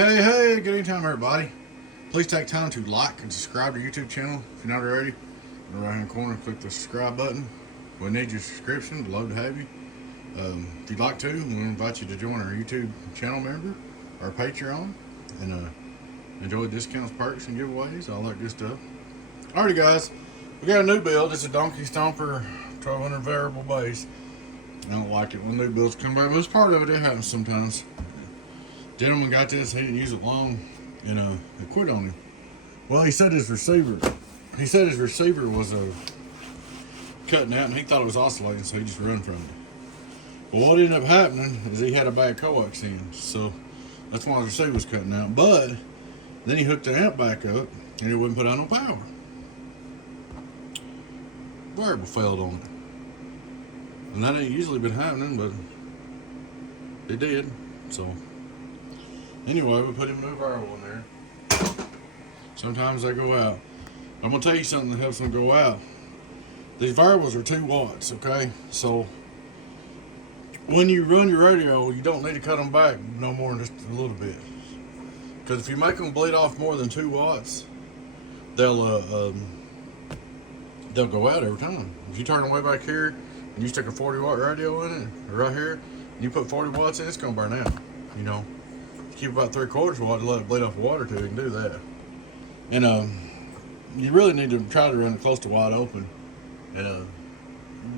Hey, good evening, everybody. Please take time to like and subscribe to our YouTube channel if you're not already. In the right hand corner, click the subscribe button. We need your subscription. We'd love to have you. If you'd like to, we invite you to join our YouTube channel member, our Patreon, and enjoy discounts, perks, and giveaways, all that good stuff. Alrighty, guys, we got a new build. It's a Donkey Stomper 1200 variable base. I don't like it when new builds come back, but it's part of it. It happens sometimes. Gentleman got this, he didn't use it long, and it quit on him. Well, he said his receiver was cutting out, and he thought it was oscillating, so he just run from it. Well, what ended up happening is he had a bad coax in, so that's why his receiver was cutting out. But then he hooked the amp back up, and it wouldn't put out no power. Variable failed on it, and that ain't usually been happening, but it did. So anyway, we put a new variable in there. Sometimes they go out. I'm gonna tell you something that helps them go out. These variables are 2 watts, okay? So when you run your radio, you don't need to cut them back no more than just a little bit. Because if you make them bleed off more than 2 watts, they'll go out every time. If you turn away back here and you stick a 40-watt radio in it, or right here, and you put 40 watts in, it's gonna burn out. You know, keep about 3/4 watt to let it bleed off water too. You can do that. And you really need to try to run it close to wide open, and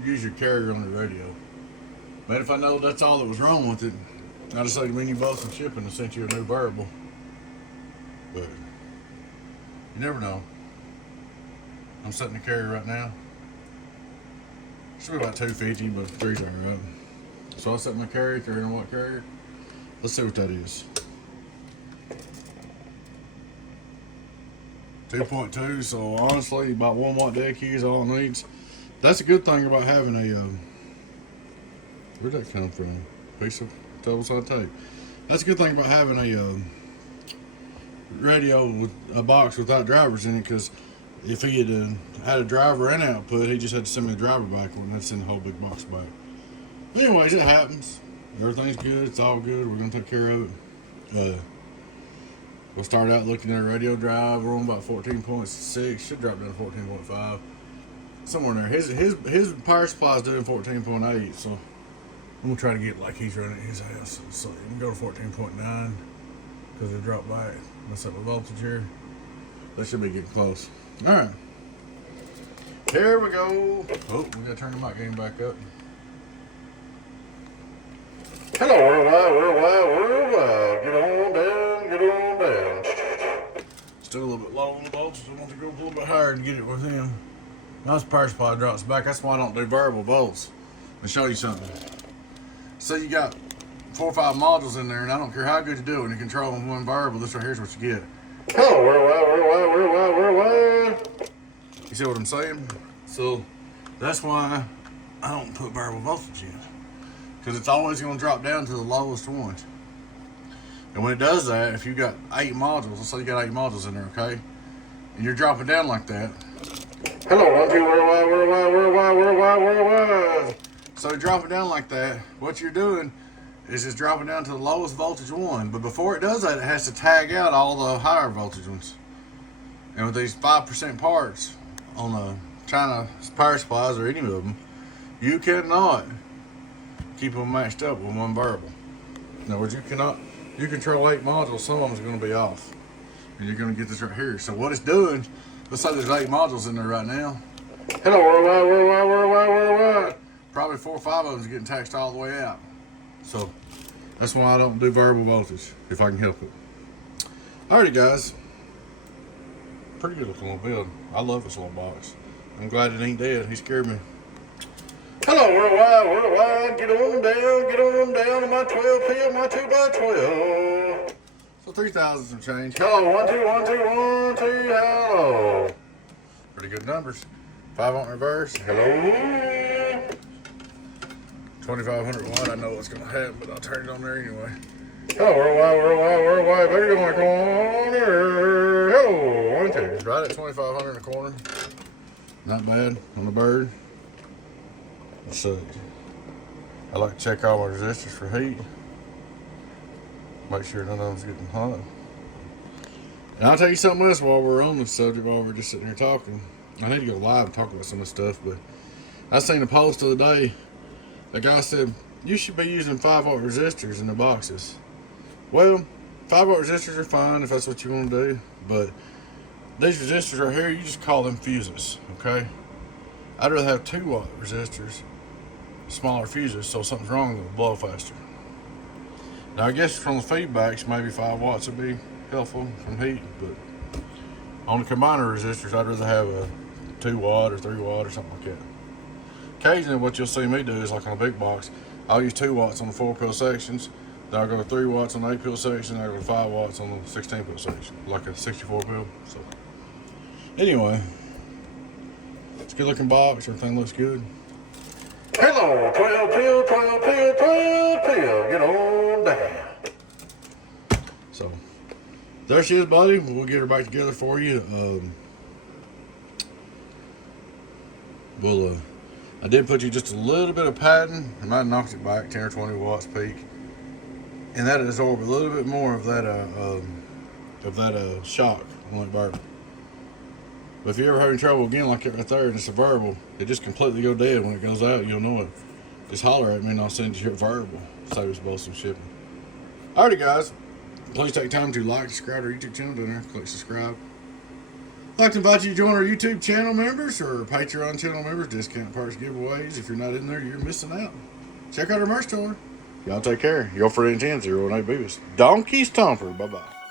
use your carrier on the radio. But if I know that's all that was wrong with it, I just recommend you both some shipping and sent you a new variable. But you never know. I'm setting the carrier right now. Should be about 250, but 3's alright. So I'll set my carrier, 300-watt carrier. Let's see what that is. 2.2, so honestly, about 1 watt dead key is all it needs. That's a good thing about having a, where'd that come from? Piece of double-sided tape. That's a good thing about having a radio with a box without drivers in it, because if he had a driver and output, he just had to send me a driver back when I'd send the whole big box back. Anyways, it happens. Everything's good. It's all good. We're going to take care of it. We'll start out looking at a radio drive. We're on about 14.6. Should drop down to 14.5. Somewhere in there. His power supply is doing 14.8. So I'm going to try to get like he's running at his house. So you can go to 14.9 because it dropped back. Mess up the voltage here. That should be getting close. Alright. Here we go. Oh, we got to turn the mic gain back up. Hello, worldwide. Get on down, get on down. Still a little bit low on the voltage. I want to go a little bit higher and get it with him. Now this power supply drops back. That's why I don't do variable volts. I'll show you something. So you got 4 or 5 modules in there, and I don't care how good you do it, and you control them with one variable. This right here is what you get. Hello, worldwide. You see what I'm saying? So that's why I don't put variable voltage in. Because it's always going to drop down to the lowest one. And when it does that, if you got 8 modules, let's say you got 8 modules in there, okay? And you're dropping down like that. Hello, 1, 2, worldwide. So you're dropping down like that. What you're doing is it's dropping down to the lowest voltage one. But before it does that, it has to tag out all the higher voltage ones. And with these 5% parts on the China power supplies or any of them, you cannot keep them matched up with one variable. In other words, you control 8 modules, some of them is going to be off. And you're going to get this right here. So what it's doing, let's say there's 8 modules in there right now. Hello, worldwide. Probably 4 or 5 of them is getting taxed all the way out. So that's why I don't do variable voltage, if I can help it. Alrighty, guys. Pretty good looking little build. I love this little box. I'm glad it ain't dead. He scared me. Hello, worldwide. Get on down to my 12 pill, my 2x12. So 3,000 some change. Hello, 1, 2, 1, 2, 1, 2, hello. Pretty good numbers. 5 on reverse. Hello. 2,500 watt. I know what's gonna happen, but I'll turn it on there anyway. Hello, worldwide. Better go in the corner. Hello, 1, 2. Right at 2,500 in the corner. Not bad on the bird. Let's see. I like to check all my resistors for heat. Make sure none of them's getting hot. And I'll tell you something else while we're on the subject, while we're just sitting here talking. I need to go live and talk about some of this stuff, but I seen a post the other day. The guy said, you should be using 5-watt resistors in the boxes. Well, 5-watt resistors are fine if that's what you want to do, but these resistors right here, you just call them fuses, okay? I'd rather have 2-watt resistors, smaller fuses, so if something's wrong, they'll blow faster. Now, I guess from the feedbacks, maybe 5 watts would be helpful from heat, but on the combiner resistors, I'd rather have a 2-watt or 3-watt or something like that. Occasionally, what you'll see me do is, like on a big box, I'll use 2 watts on the 4-pill sections, then I'll go to 3 watts on the 8-pill section, then I'll go to 5 watts on the 16-pill section, like a 64-pill. So, anyway, it's a good looking box, everything looks good. Hello, 12-pill, 12-pill, 12-pill, get on down. So, there she is, buddy. We'll get her back together for you. I did put you just a little bit of padding. I might have knocked it back 10 or 20 watts peak, and that absorbed a little bit more of that shock on that burp. But if you're ever having trouble again like that right there, and it's a variable, it just completely go dead when it goes out. You'll know it. Just holler at me and I'll send you your variable. Save us both some shipping. Alrighty, guys. Please take time to like, subscribe to our YouTube channel. Down there, click subscribe. I'd like to invite you to join our YouTube channel members or Patreon channel members. Discount parts giveaways. If you're not in there, you're missing out. Check out our merch store. Y'all take care. Your friend 10-018 Beavis. Donkey Stomper. Bye-bye.